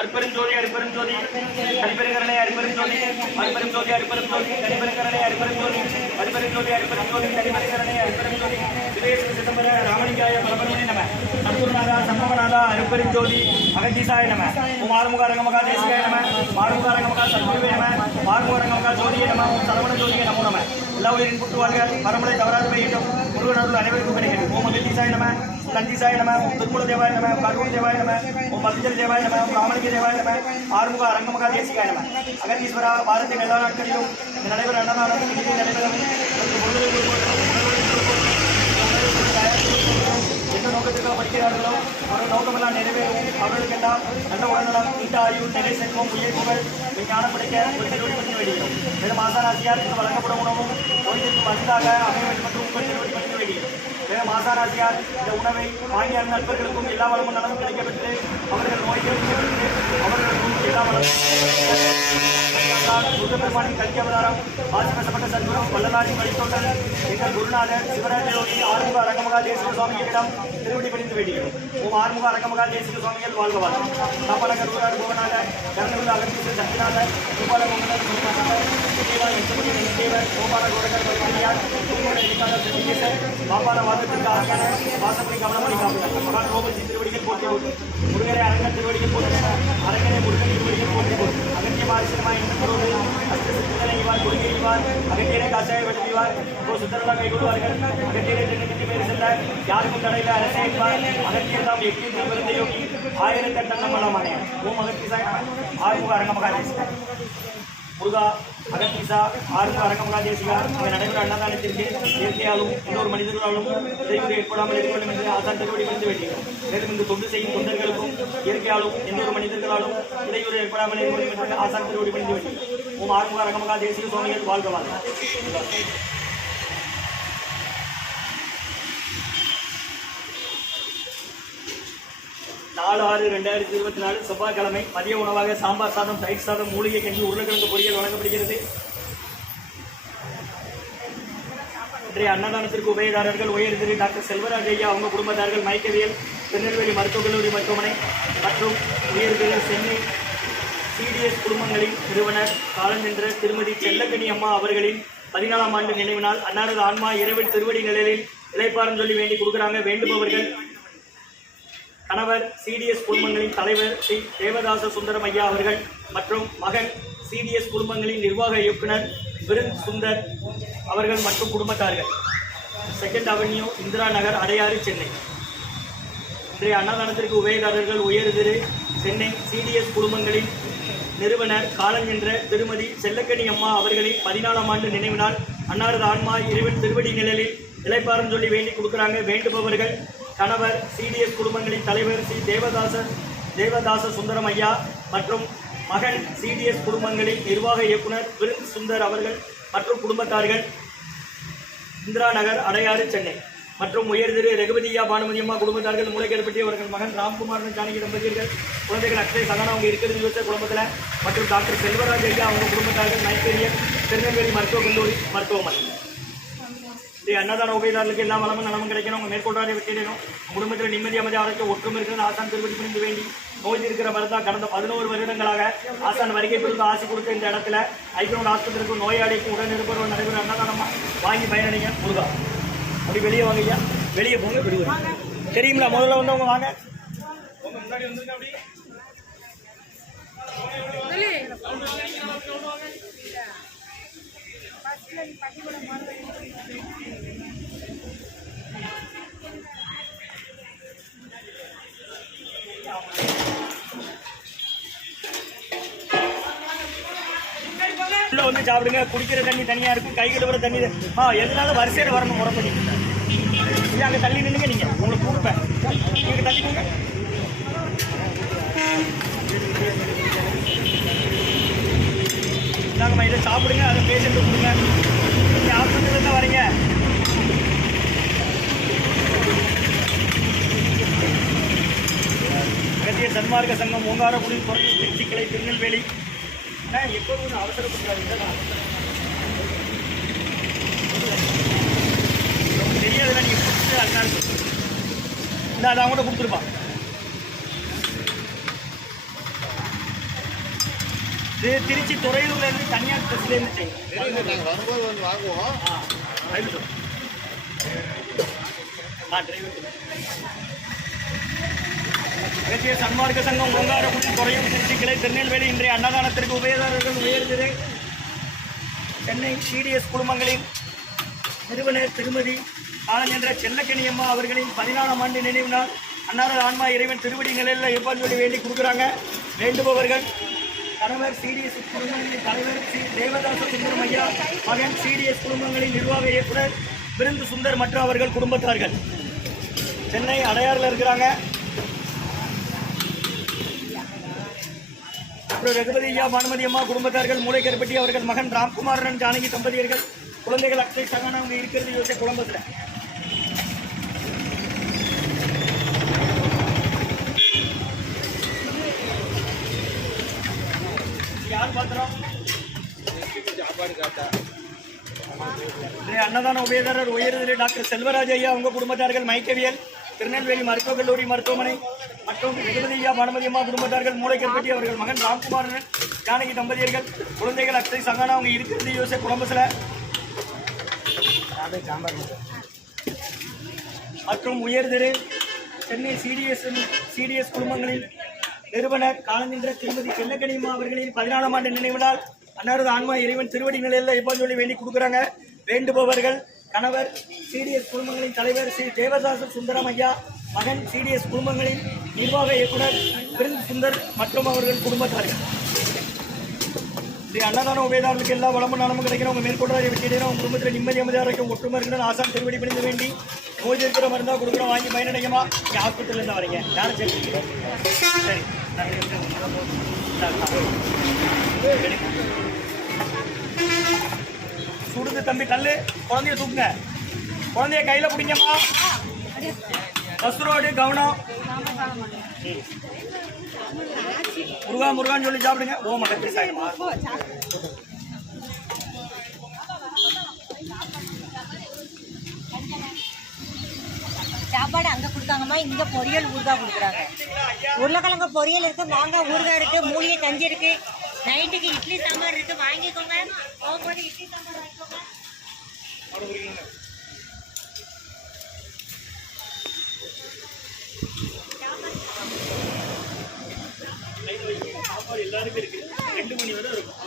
அற்பெருஞ்சோதி அற்பெருஞ்சோதி அடிப்பெருங்கரணை அற்பெருஞ்சோதி அற்பெருஞ்சோதி அற்பெருஞ்சோதி அடிப்பெருங்கரணை அற்பெருஞ்சோதி அற்பெருஞ்சோதி அற்பெருஞ்சோதி அடிப்பெருங்கரணை அற்பெருஞ்சோதி திவேச சிதம்பர ராமலிங்காய பரமனே நம. சம்பூர்ணாதா சம்பவநாதா அருப்பெருஞ்சோதி அகஜீசாய நம. ஓம் ஆறுமுக ரங்கமகா தேசிகாய நம. ஆறுமுக ரங்கமகா சத்குருவே நம. ஆறுமுக ரங்கமகா ஜோதியே நம. ஓம் சரவண ஜோதியே நமோ நம. எல்லா உயிரின் புட்டு வாழ்க. பரமலை தவறாது பெய்யட்டும். முருகனருள் அனைவருக்கும் பெறுகிறேன் ஓம் அகஜீசாய நம. நந்திசாய நம ஓம் திருக்குல தேவாய நம கருண் தேவாய நம ஓம் பத்மஜல் தேவாய நம ஓம் ராமலிங்க தேவாய நம ஆறுமுக அரங்கமகா தேசிகாய நம அகத்தீஸ்வரா பாரதிய எல்லா நாட்களிலும் இந்த நடைபெற அன்னதானம் இனிதே நடைபெறும் எந்த நோக்கத்திற்காக படிக்கிறார்களோ அவர்கள் நோக்கமெல்லாம் நிறைவேறும் அவர்களுக்கெல்லாம் நல்ல உடல்நலம் நீண்ட ஆயுள் நிலை செல்வம் உயிர் புகழ் ஞானம் படைக்க ஒரு திருவடி பற்றி வெளியிடும் மேலும் ஆசாராசியாருக்கு வழங்கப்படும் உணவும் நோய்க்கு மருந்தாக அமைய வேண்டும் மற்றும் உங்கள் இந்த உணவை வாங்கிய நண்பர்களுக்கும் எல்லா வளமும் நலமும் கிடைக்கப்பட்டு அவர்கள் நோய்கள் அவர்களுக்கும் எல்லா வளமும் முருகப்பெருமானின் கல்வி அவதாரம் ஆசிவசப்பட்ட சத்குரு வல்லநாடி வழித்தோட்டல் எங்கள் குருநாதர் சிவராஜயோகி ஆறுமுக அரங்கமகா தேசிக சுவாமிகளிடம் திருவடி பணிந்து வேண்டியும் ஓம் ஆறுமுக அரங்கமகா தேசிக சுவாமிகள் வாழ்க வாழ்க காப்பல கருவராடு கோவநாதர் கருணகுல அகத்தீஸ்வர சக்திநாதர் கோபால கோமநாதர் சுமநாதர் விஜயவா எச்சபடி வெங்கடேவர் கோபால கோடகர் பல்கலையார் திருமண எதிர்கால சர்டிகேசர் பாபால வாதத்திற்கு ஆசான வாசப்படி கவனமணி காப்பாளர் மகான் கோபதி திருவடிகள் போட்டி போட்டு முருகரை அரங்க திருவடிகள் போட்டு அரங்கனை முருகன் திருவடிகள் போட்டி போட்டு बाद सिनेमा इंद्रो में अच्छे से चले ये बार गुड़ की बार। अगर तेरे का चाहे बट दीवार को सुंदर लगा गुड़ वाले अगर तेरे जगह की मेरे सदा यार को लड़ाई का ऐसे एक बार। अगर तेरे का व्यक्ति की बंदे होगी भाई ने तक ना मना माने वो मगर की साइड भाई को कारण मगा दे मुर्गा அகத்தீசா ஆறுமுக தேசியார் அவை நடைபெற அன்னதானத்திற்கு இயற்கையாலும் இன்னொரு மனிதர்களாலும் இடையூறு ஏற்படாமல் எதிர்கொள்ளும் என்று ஆசான் திருவடி வந்து வேண்டியும் மேலும் இந்த தொண்டு செய்யும் தொண்டர்களுக்கும் இயற்கையாலும் இன்னொரு மனிதர்களாலும் இடையூறு ஏற்படாமல் எதிர்கொள்ளும் என்று ஆசான் திருவடி வந்து வேண்டியும் ஓம் ஆறுமுக அரங்கமுகா தேசிய சுவாமிகள் வாழ்க வாழ்க. நாலு ஆறு ரெண்டாயிரத்தி இருபத்தி நாலு செவ்வாய்க்கிழமை மதிய உணவாக சாம்பார் சாதம் தயிர் சாதம் மூலிகை கஞ்சி உருளைக்கிழங்கு பொரியல் வழங்கப்படுகிறது. இன்றைய அன்னதானத்திற்கு உபயதாரர்கள் உயர்திரு டாக்டர் செல்வராஜ் ஐயா அவங்க குடும்பத்தார்கள் மயக்கவியல் திருநெல்வேலி மருத்துவக் கல்லூரி மருத்துவமனை மற்றும் உயர்திரு சென்னை சிடிஎஸ் குடும்பங்களின் நிறுவனர் காலஞ்சென்ற திருமதி செல்லக்கனி அம்மா அவர்களின் பதினாலாம் ஆண்டு நினைவு நாள் அன்னாரது ஆன்மா இரவில் திருவடி நிலையில் இழைப்பாரம் சொல்லி வேண்டி கொடுக்குறாங்க. வேண்டுபவர்கள் கணவர் சிடிஎஸ் குடும்பங்களின் தலைவர் ஸ்ரீ தேவதாச சுந்தரம் ஐயா அவர்கள் மற்றும் மகன் சிடிஎஸ் குடும்பங்களின் நிர்வாக இயக்குனர் விருந்த் சுந்தர் அவர்கள் மற்றும் குடும்பத்தார்கள். Second avenue Indira Nagar Adyar Chennai. இன்றைய அன்னதானத்திற்கு உபயதாரர்கள் உயர் திரு சென்னை சிடிஎஸ் குடும்பங்களின் நிறுவனர் காலஞ்சென்ற திருமதி செல்லக்கனி அம்மா அவர்களின் பதினாலாம் ஆண்டு நினைவு நாள் அன்னாரது ஆன்மா இறைவன் திருவடி நிழலில் இளைப்பாரம் சொல்லி வேண்டி கொடுக்குறாங்க. வேண்டுபவர்கள் கணவர் சிடிஎஸ் குடும்பங்களின் தலைவர் ஸ்ரீ தேவதாச தேவதாச சுந்தரம் ஐயா மற்றும் மகன் சிடிஎஸ் குடும்பங்களின் நிர்வாக இயக்குனர் பிரின்ஸ் சுந்தர் அவர்கள் மற்றும் குடும்பத்தார்கள். இந்திரா நகர் அடையாறு சென்னை. மற்றும் உயர்திரு ரகுபதியா பானுமதியம்மா குடும்பத்தார்கள் குடும்பத்தார்கள் மூளைக்கேற்பட்டி அவர்கள் மகன் ராம்குமார் ஜானகி தம்பதியர்கள் குழந்தைகள் அக்ஷய் சகனா அவங்க இருக்கிறது யோசிச்ச குடும்பத்தில். மற்றும் டாக்டர் செல்வராஜ் ஐயா அவங்க குடும்பத்தார்கள் நைப்பேரியர் திருநெல்வேலி மருத்துவக் கல்லூரி மருத்துவமனை. இந்த அன்னதான உபயதாரர்களுக்கு எல்லா வளமும் நலமும் கிடைக்கணும். உங்கள் மேற்கொண்டாடி வெற்றிடணும் குடும்பத்தில் நிம்மதி அமைதி ஆரோக்கியம் ஒற்றுமை இருக்கிறது ஆசான் திருப்பதி புரிந்து வேண்டி நோய் இருக்கிற மருந்தா கடந்த பதினோரு வருடங்களாக ஆசான் வருகை பெருந்து ஆசை கொடுத்த இந்த இடத்துல ஐக்கியம் ஆஸ்பத்திரிக்கும் நோயாளிக்கும் உடன் இருப்பவர் நடைபெறும் அன்னதானமாக வாங்கி பயனடைங்க. முருகா அப்படி வெளியே வாங்க ஐயா. வெளியே போங்க வெளியே தெரியுங்களா முதல்ல வந்தவங்க வாங்க. முன்னாடி வந்துருங்க அப்படி. உள்ள வந்து சாப்பிடுங்க. குடிக்கிற தண்ணி தனியா இருக்கும் கை கழுவுற தண்ணி ஆ எதுனாலும் வரிசையில் வரணும் முறைப்படி ஐயா அங்கே தள்ளி நின்னுங்க நீங்கள் உங்களுக்கு கொடுப்பேன் நீங்கள் தள்ளி போங்க இந்தாங்கம்மா இதை சாப்பிடுங்க அதை பேஷண்ட்டு கொடுங்க. நீங்கள் ஆஸ்பத்திரியில் தான் வரீங்க. அகத்திய சன்மார்க்க சங்கம் ஓங்காரக்குடி துறை திருச்சி கிளை திருநெல்வேலி. ஆனால் எப்போ ஒன்று அவசரப்படுறாங்க தெரியாதுன்னா நீங்கள் கொடுத்து அதனால இல்லை அதை அவங்கள்ட்ட கொடுத்துருப்பான் இது திருச்சி துறையூர்ல இருந்து தனியார் பஸ்ல இருந்து நாங்கள் வரும்போது வந்து வாங்குவோம். ஆ டிரைவர் தேசிய சன்மார்க்க சங்கம் ஓங்காரக்குடி துறையூர் திருச்சி கிளை திருநெல்வேலி இன்றைய அன்னதானத்திற்கு உபயதாரர்கள் உயர்ந்தது. சென்னை சிடிஎஸ் குழுமங்களின் நிறுவனர் திருமதி என்ற செல்லக்கனியம்மா அவர்களின் பதினாறாம் ஆண்டு நினைவு நாள். அன்னாரது ஆன்மா இறைவன் திருவடி நிலையில் இருப்பான்னு சொல்லி வேண்டி கொடுக்குறாங்க. வேண்டுபவர்கள் கணவர் சிடிஎஸ் குடும்பங்களின் தலைவர் சி தேவதாச சுந்தரமையா மகன் சிடிஎஸ் குடும்பங்களின் நிர்வாக இயக்குனர் விருந்து சுந்தர் மற்றும் அவர்கள் குடும்பத்தார்கள். சென்னை அடையாறில் இருக்கிறாங்க. அப்புறம் ரகுபதி ஐயா பானுமதி அம்மா குடும்பத்தார்கள் மூளைக்கருப்பட்டி அவர்கள் மகன் ராம்குமாரன் ஜானகி தம்பதியர்கள் குழந்தைகள் அக்ஷய் சகானா அவங்க இருக்கிறது யோசிச்ச குடும்பத்தில் யார் பாத்திரம் சாப்பாடு காட்டா இன்றைய அன்னதான உபயதாரர் உயர்நிலை டாக்டர் செல்வராஜ் ஐயா உங்க குடும்பத்தார்கள் மைக்கவியல் திருநெல்வேலி மருத்துவக் கல்லூரி மருத்துவமனை மற்றும் ரகுபதி ஐயா பானுமதி அம்மா குடும்பத்தார்கள் மூளைக்கற்பட்டி அவர்கள் மகன் ராம்குமார் ஜானகி தம்பதியர்கள் குழந்தைகள் அக்ஷய் சங்கானா அவங்க இருக்கிறது யோசிச்ச குடும்பத்தில். மற்றும் உயர்திரு சென்னை சிடிஎஸ் சிடிஎஸ் குடும்பங்களில் நிறுவனர் காலநின்ற திருமதி செல்லக்கனிமா அவர்களின் பதினாலாம் ஆண்டு நினைவினால் அன்னாரது ஆன்மா இறைவன் திருவடி நிலையில் எப்போது சொல்லி வேண்டி கொடுக்குறாங்க. வேண்டுபவர்கள் கணவர் சிடிஎஸ் குழுமங்களின் தலைவர் ஸ்ரீ தேவதாச சுந்தரம் ஐயா மகன் சிடிஎஸ் குழுமங்களின் நிர்வாக இயக்குனர் விருந்து சுந்தர் மற்றும் அவர்கள் குடும்பத்தார்கள். ஸ்ரீ அன்னதான உபயதாரர்களுக்கு எல்லா வளமும் நலமும் கிடைக்கணும். உங்கள் மேற்கொள்றாரு வெற்றியடைகிற உங்க குடும்பத்தில் நிம்மதி அமைதியாக இருக்கும் ஒற்றுமை ஆசான் திருவடி பிடிந்து வேண்டி நோய் இருக்கிற மருந்தாக கொடுக்குறோம் வாங்கி பயனடையுமா? இங்கே ஹாஸ்பிட்டல்ல இருந்து வரீங்க. யாரும் சரி சரி. சுடுது தம்பி தள்ளு. குழந்தைய தூக்குங்க. குழந்தைய கையில பிடிங்கம்மா. பஸ் கவனம். முருகா முருகான்னு சொல்லி சாப்பிடுங்க. ஓ மகத்தி சாயமா சாப்பாடு அங்க கொடுத்தாங்கம்மா இங்க பொரியல் ஊறுகாய் கொடுக்குறாங்க. உருளைக்கிழங்கு பொரியல் இருக்கு மாங்காய் ஊறுகாய் இருக்கு மூலிகை கஞ்சி இருக்கு. நைட்டுக்கு இட்லி சாம்பார் இருக்கு வாங்கிக்கோங்க. போகும்போது இட்லி சாம்பார் வாங்கிக்கோங்க. எல்லாருக்கும் இருக்கு. ரெண்டு மணி வரை இருக்கும்.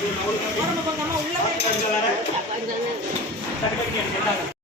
உள்ள